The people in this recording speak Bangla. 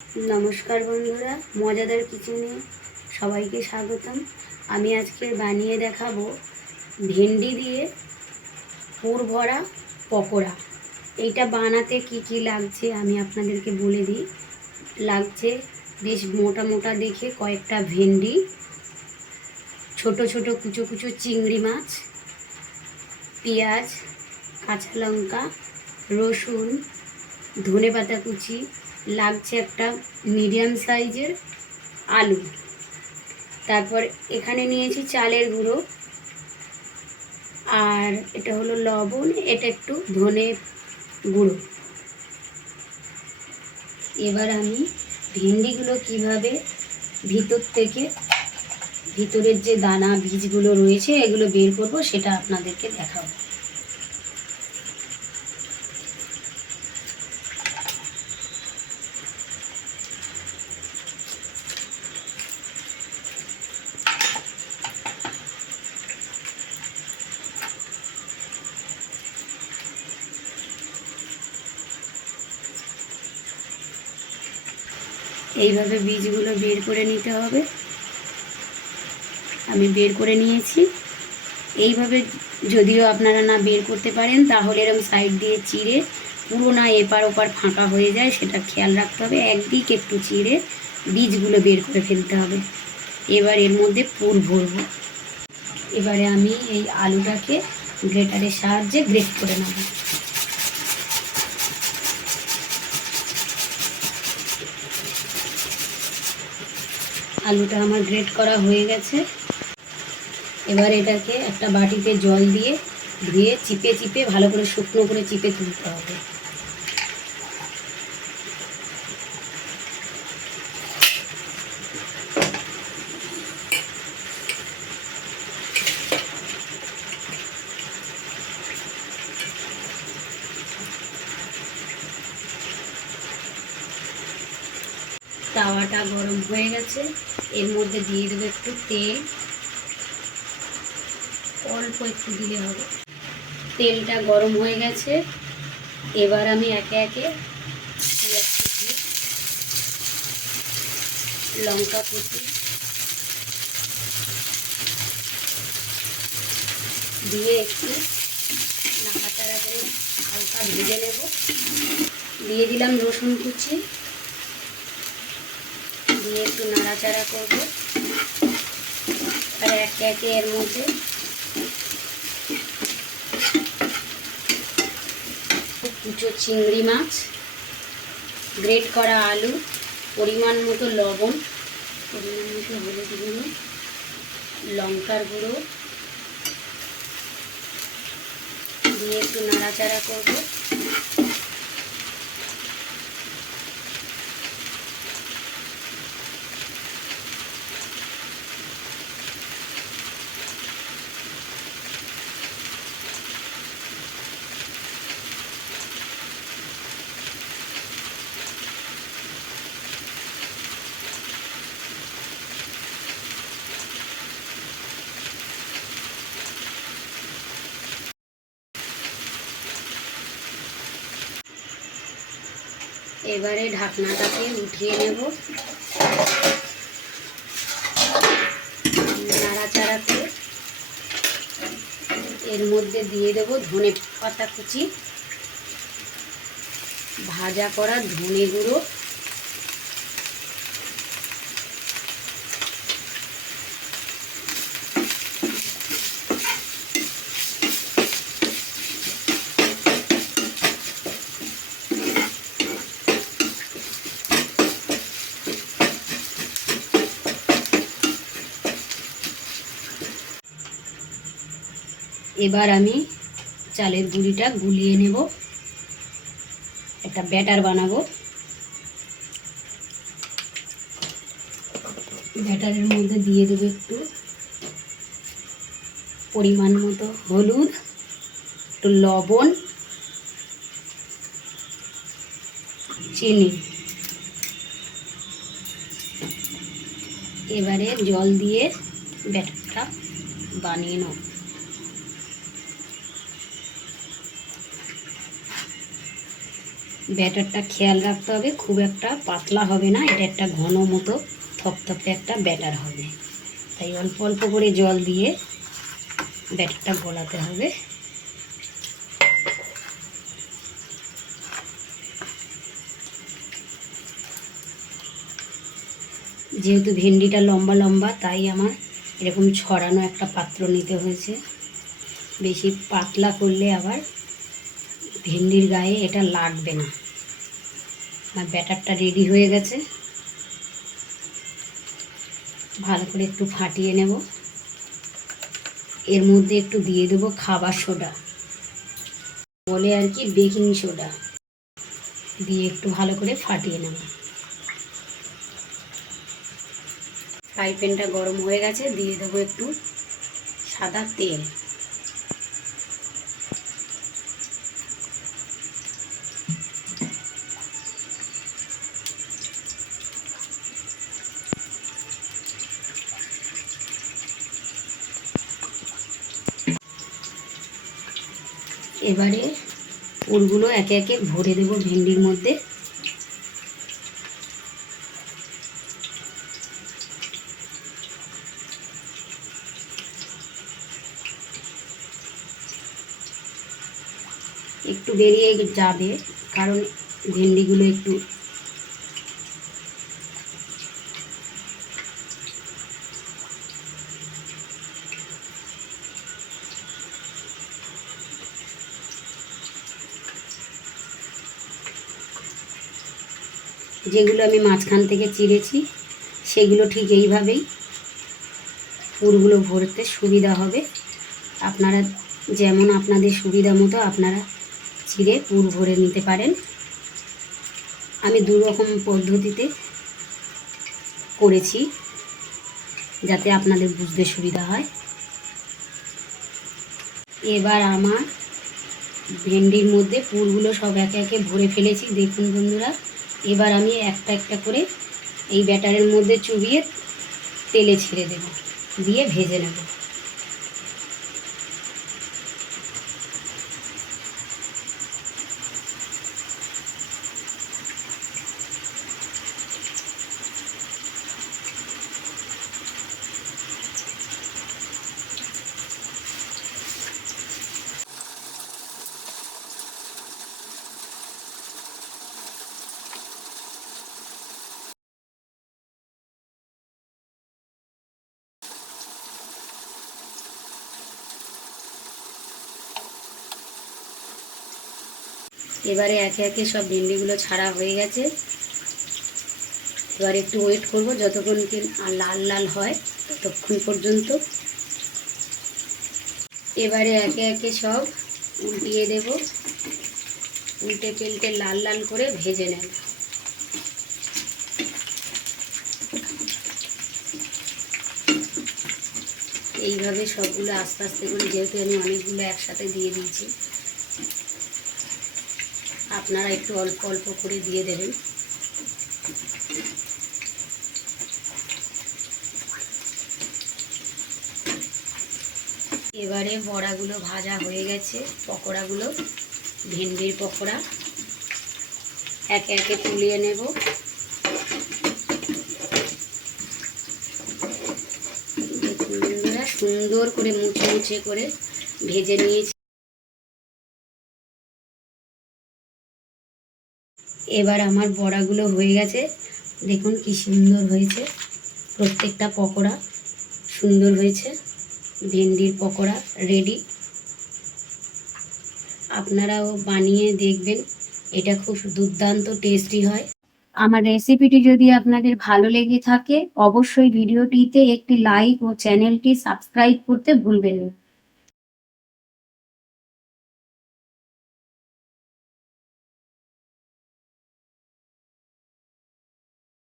নমস্কার বন্ধুরা, মজাদার কিচেনে সবাইকে স্বাগতম। আমি আজকে বানিয়ে দেখাবো ভেন্ডি দিয়ে পুর ভরা পকোড়া। এইটা বানাতে কি কি লাগছে আমি আপনাদেরকে বলে দিই। লাগছে বেশ মোটা মোটা দেখে কয়েকটা ভেন্ডি, ছোট ছোট কুচো কুচো চিংড়ি মাছ, পেঁয়াজ, কাঁচা লঙ্কা, রসুন ধনে পাতা কুচি লাগছে একটা মিডিয়াম সাইজের আলু। তারপর এখানে নিয়েছি চালের গুঁড়ো। আর এটা হলো লবণ, এটা একটু ধনে গুঁড়ো। এবার আমি ভেন্ডিগুলো কীভাবে ভিতর থেকে ভিতরের যে দানা বীজগুলো রয়েছে, এগুলো বের করব সেটা আপনাদেরকে দেখাবো। এইভাবে বীজগুলো বের করে নিতে হবে। আমি বের করে নিয়েছি। এইভাবে যদিও আপনারা না বের করতে পারেন, তাহলে এরকম সাইড দিয়ে চিড়ে পুরো না এপার ওপার ফাঁকা হয়ে যায়, সেটা খেয়াল রাখতে হবে। একদিক একটু চিড়ে বীজগুলো বের করে ফেলতে হবে। এবার এর মধ্যে পুর ভরবো। এবারে আমি এই আলুটাকে গ্রেটারের সাহায্যে গ্রেট করে নেব। আলুটা আমার গ্রেট করা হয়ে গেছে। এবার এটাকে একটা বাটিতে জল দিয়ে ধুয়ে চিপে চিপে ভালো করে শুকনো করে চিপে তুলতে হবে। তাওয়াটা গরম হয়ে গেছে। এর মধ্যে দিয়ে দেবো একটু তেল। অল্প একটু দিলে হবে। তেলটা গরম হয়ে গেছে। এবার আমি একে একে লঙ্কা কুচি দিয়ে একটু নাড়াচাড়া করে হালকা ভেজে নেব। দিয়ে দিলাম রসুন কুচি। দিয়ে একটু নাড়াচাড়া করব। আর একে একে এর মধ্যে কুচো চিংড়ি মাছ, গ্রেট করা আলু, পরিমাণ মতো লবণ, পরিমাণ মতো হলুদ গুঁড়ো, লঙ্কার গুঁড়ো, দিয়ে একটু নাড়াচাড়া করব। এবারে ঢাকনাটাকে উঠিয়ে নেব। নাড়াচাড়া করে এর মধ্যে দিয়ে দেব ধনে পাতা কুচি, ভাজা করা ধনে গুঁড়ো। এবার আমি চালের গুঁড়িটা গুলিয়ে নেব। একটা ব্যাটার বানাবো। ব্যাটারের মধ্যে দিয়ে দেবো একটু পরিমাণ মতো হলুদ, একটু লবণ, চিনি। এবারে জল দিয়ে ব্যাটারটা বানিয়ে নেব। ব্যাটারটা খেয়াল রাখতে হবে, খুব একটা পাতলা হবে না, এটা একটা ঘন মতো, থপথপে একটা ব্যাটার হবে। তাই অল্প অল্প করে জল দিয়ে ব্যাটারটা গলাতে হবে। যেহেতু ভেন্ডিটা লম্বা লম্বা, তাই আমার এরকম ছড়ানো একটা পাত্র নিতে হয়েছে। বেশি পাতলা করলে আবার ভেন্ডির গায়ে এটা লাগবে না। আমার ব্যাটারটা রেডি হয়ে গেছে। ভালো করে একটু ফাটিয়ে নেব। এর মধ্যে একটু দিয়ে দেবো খাবার সোডা। বলে আর কি বেকিং সোডা। দিয়ে একটু ভালো করে ফাটিয়ে নেব। ফ্রাই প্যানটা গরম হয়ে গেছে, দিয়ে দেবো একটু সাদা তেল। এবারে পুরগুলো একে একে ভরে দেব ভেন্ডির মধ্যে। একটু বেরিয়ে যাবে কারণ ভেন্ডিগুলো একটু যেগুলো আমি মাঝখান থেকে চিড়েছি সেগুলো ঠিক এইভাবেই পুরগুলো ভরতে সুবিধা হবে। আপনারা যেমন আপনাদের সুবিধা মতো আপনারা চিড়ে পুর ভরে নিতে পারেন। আমি দু রকম পদ্ধতিতে করেছি যাতে আপনাদের বুঝতে সুবিধা হয়। এবার আমার ভেন্ডির মধ্যে পুরগুলো সব একে একে ভরে ফেলেছি। দেখুন বন্ধুরা এবার আমি একটা একটা করে এই ব্যাটারের মধ্যে চুবিয়ে তেলে ছেড়ে দেব, দিয়ে ভেজে নেব। এবারে একে একে সব ভেন্ডিগুলো ছাড়া হয়ে গেছে। এবার একটু ওয়েট করব, যতক্ষণ কি লাল লাল হয়, ততক্ষণ পর্যন্ত। এবারে একে একে সব উল্টিয়ে দেব। উল্টে পেল্টে লাল লাল করে ভেজে নেব। এইভাবে সবগুলো আস্তে আস্তে করে, যেহেতু আমি অনেকগুলো একসাথে দিয়ে দিয়েছি আপনারা একটু অল্প অল্প করে দিয়ে দেবেন। এবারে বড়াগুলো ভাজা হয়ে গেছে, পকোড়াগুলো, ভেন্ডির পকোড়া। একে একে তুলিয়ে নেব। সুন্দর করে মুছে করে ভেজে নিয়েছি। এবার আমার বড়াগুলো হয়ে গেছে। দেখুন কি সুন্দর হয়েছে। প্রত্যেকটা পকোড়া সুন্দর হয়েছে। ভেন্ডির পকোড়া রেডি আপনারাও বানিয়ে দেখবেন। এটা খুব দুর্দান্ত টেস্টি হয়। আমার রেসিপিটি যদি আপনাদের ভালো লেগে থাকে, অবশ্যই ভিডিওটিতে একটি লাইক ও চ্যানেলটি সাবস্ক্রাইব করতে ভুলবেন না।